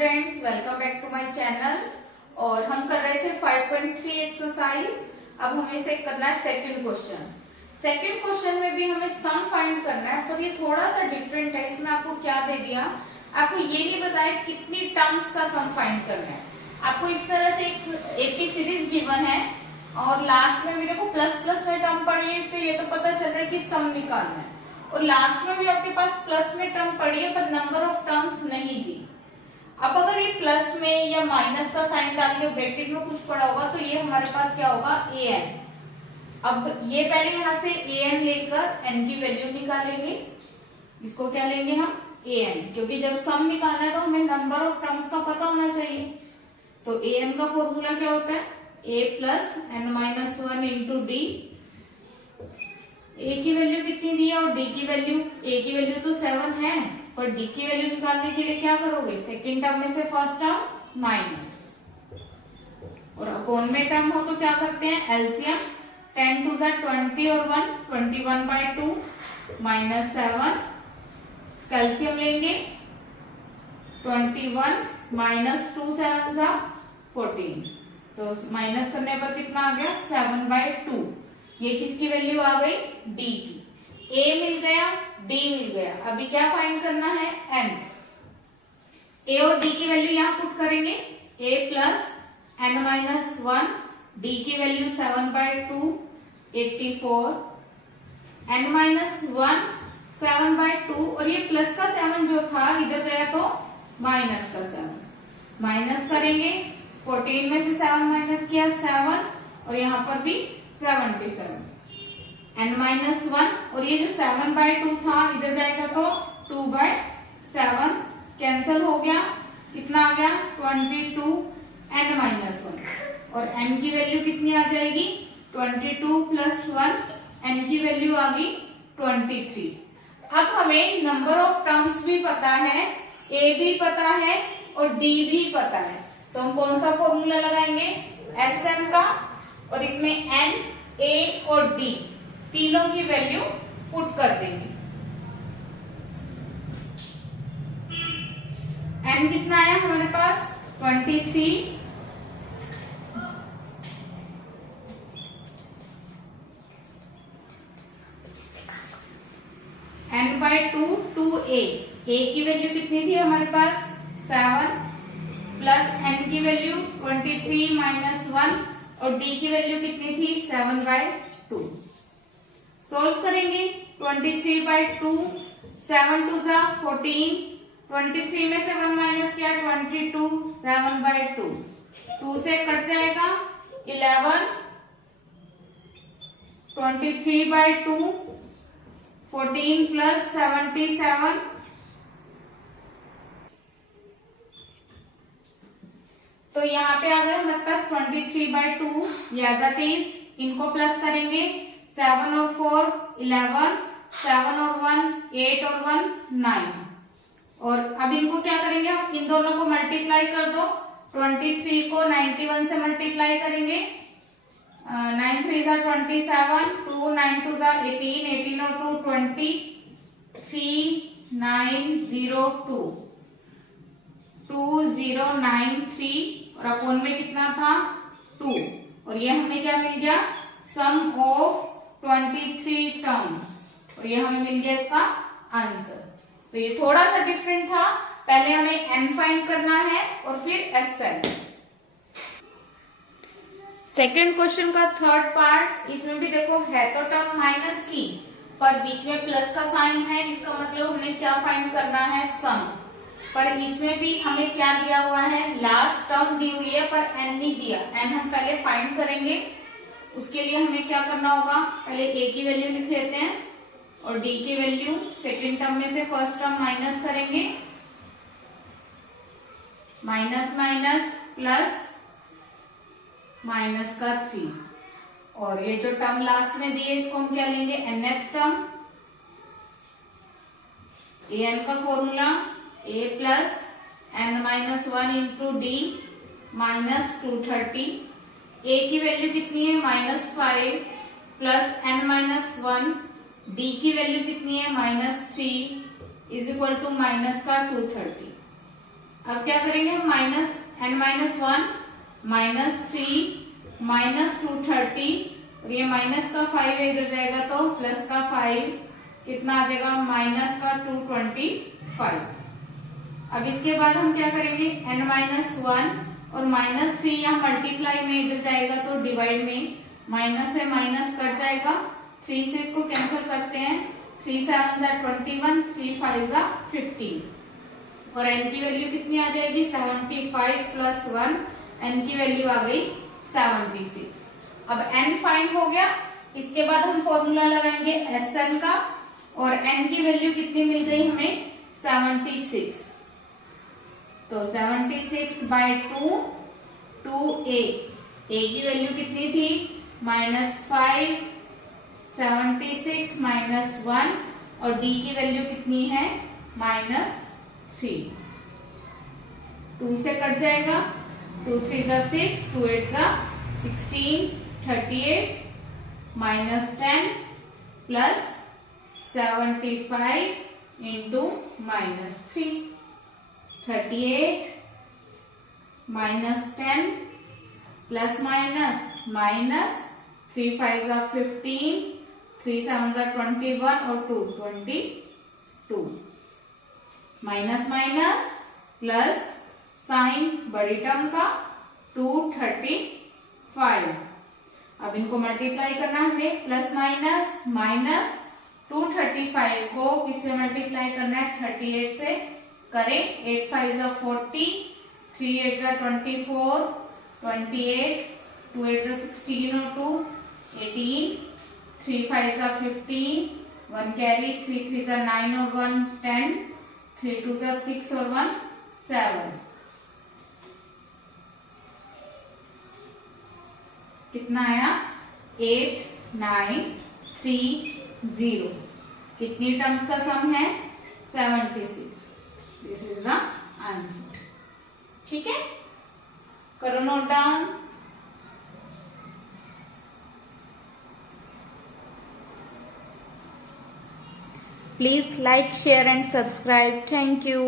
Students, welcome back to my channel. और हम कर रहे थे 5.3 एक्सरसाइज। अब हमें से करना है सेकंड क्वेश्चन। सेकंड क्वेश्चन में भी हमें सम फाइंड करना है, पर ये थोड़ा सा डिफरेंट है। इसमें आपको क्या दे दिया, आपको ये नहीं बताया कितनी टर्म्स का सम फाइंड करना है। आपको इस तरह से एक एपी सीरीज गिवन है और लास्ट में भी देखो प्लस प्लस में टर्म पड़ी है, इससे ये तो पता चल रहा है कि सम निकालना है। और लास्ट में भी आपके पास प्लस में टर्म पड़ी है पर नंबर ऑफ टर्म्स नहीं दी। अब अगर ये प्लस में या माइनस का साइन डाल के ब्रैकेट में कुछ पड़ा होगा तो ये हमारे पास क्या होगा, an। अब ये पहले यहां से an लेकर n की वैल्यू निकालेंगे। इसको क्या लेंगे हम, an, क्योंकि जब सम निकालना है तो हमें नंबर ऑफ टर्म्स का पता होना चाहिए। तो an का फॉर्मूला क्या होता है, a plus n minus 1 into D. a की वैल्यू कितनी दी है और d की वैल्यू, a की वैल्यू तो 7 है और d की वैल्यू निकालने के लिए क्या करोगे, सेकंड टर्म में से फर्स्ट टर्म माइनस, और अपॉन में टर्म हो तो क्या करते हैं एलसीएम। 10 टू 20 और 1 21/2 माइनस 7, कैल्सियम लेंगे 21 माइनस 2 7 14, तो माइनस करने पर कितना आ गया 7/2। ये किसकी वैल्यू आ गई, d की। a मिल गया, d मिल गया। अभी क्या फाइंड करना है, n। a और d की वैल्यू यहां पुट करेंगे, a plus n minus 1, d की वैल्यू 7/2 84, n माइनस 1 7/2, और ये प्लस का 7 जो था इधर गया तो माइनस का 7। माइनस करेंगे, 14 में से 7 माइनस किया 7, और यहाँ पर भी 77, n माइनस 1, और ये जो 7/2 था इधर जाएगा तो 2/7 कैंसल हो गया। कितना आ गया 22 n माइनस 1, और n की वैल्यू कितनी आ जाएगी 22 प्लस 1, n की वैल्यू आ गई 23। अब हमें नंबर ऑफ टर्म्स भी पता है, a भी पता है और d भी पता है, तो हम कौन सा फॉर्मूला लगाएंगे, Sm का, और इसमें n, a और d तीनों की वैल्यू पुट कर देंगे। n कितना आया हमारे पास 23, n/2 2a। a की वैल्यू कितनी थी हमारे पास 7, प्लस n की वैल्यू 23 माइनस 1, और d की वैल्यू कितनी थी 7/2। सोल्व करेंगे 23/2, 7 2 14, 23 में से 1 माइनस किया 22, 7/2, 2 से कट जाएगा 11, 23/2, 14 प्लस 77, तो यहाँ पे आ गया हमारे पास 23/2, एज इट इज। इनको प्लस करेंगे, 7 और 4 11, 7 और 1 8 और 1 9, और अब इनको क्या करेंगे हम, इन दोनों को मल्टीप्लाई कर दो। 23 को 91 से मल्टीप्लाई करेंगे, 9 3 27, 2 9 2 18, 18 और 2 20, 3 9 0 2 2093, और अपॉन में कितना था 2, और ये हमें क्या मिल गया, सम ऑफ 23 टर्म्स, और ये हमें मिल गया इसका आंसर। तो ये थोड़ा सा डिफरेंट था, पहले हमें n फाइंड करना है और फिर Sn। सेकेंड क्वेश्चन का थर्ड पार्ट, इसमें भी देखो है तो टर्म माइनस की, पर बीच में प्लस का साइन है, इसका मतलब हमें क्या फाइंड करना है, सम। पर इसमें भी हमें क्या दिया हुआ है, लास्ट टर्म दी हुई है पर n नहीं दिया। n हम पहले फाइंड करेंगे, उसके लिए हमें क्या करना होगा, पहले a की वैल्यू लिख लेते हैं और d की वैल्यू, सेकेंड टर्म में से फर्स्ट टर्म माइनस करेंगे, माइनस माइनस प्लस माइनस का 3, और ये जो टर्म लास्ट में दी है इसको हम क्या लेंगे, nth टर्म। an का formula a plus n minus 1 into D minus 230। a की वैल्यू कितनी है -5 प्लस n माइनस 1, d की वैल्यू कितनी है -3 इज इक्वल टू माइनस का 230। अब क्या करेंगे हम, minus n minus 1 minus 3 minus 230 और ये माइनस का 5 इधर जाएगा तो प्लस का 5 कितना आ जाएगा, माइनस का 225। अब इसके बाद हम क्या करेंगे, n माइनस 1 और माइनस 3 यहाँ मल्टीप्लाई में इधर जाएगा तो डिवाइड में माइनस से माइनस कट जाएगा, 3 से इसको कैंसिल करते हैं, 3 7 जा 21, 3 5 जा 15 और n की वैल्यू कितनी आ जाएगी, 75 प्लस 1, n की वैल्यू आ गई 76। अब n फाइंड हो गया, इसके बाद हम फॉर्मूला लगाएंगे Sn का और n की वैल्यू कितनी मिल गई हमें, 76। तो 76 बाय 2, 2a, a की वैल्यू कितनी थी, -5, 76 माइनस 1 और d की वैल्यू कितनी है, -3। 2 से कट जाएगा, 2 3 जा 6, 2 8 जा 16, 38 -10 प्लस 75 इंटू -3, 38 -10 प्लस माइनस 3 5 जा 15, 3 7 जा 21 और 2 22, माइनस माइनस प्लस साइन बड़ी टर्म का 235। अब इनको मल्टीप्लाई करना है हमें, प्लस माइनस माइनस 235 को किससे मल्टीप्लाई करना है, 38 से करें, 8 5 जा 40, 3 8 जा 24, 28, 2 8 जा 16 और 2 18, 3 5 जा 15, 1 कैरी, 3 3 जा 9 और 1 10, 3 2 जा 6 और 1 7। कितना आया, 8 9 3 0। कितनी टर्म्स का सम है, 76। This is the answer. ठीक है, करो note down. Please like, share and subscribe. Thank you.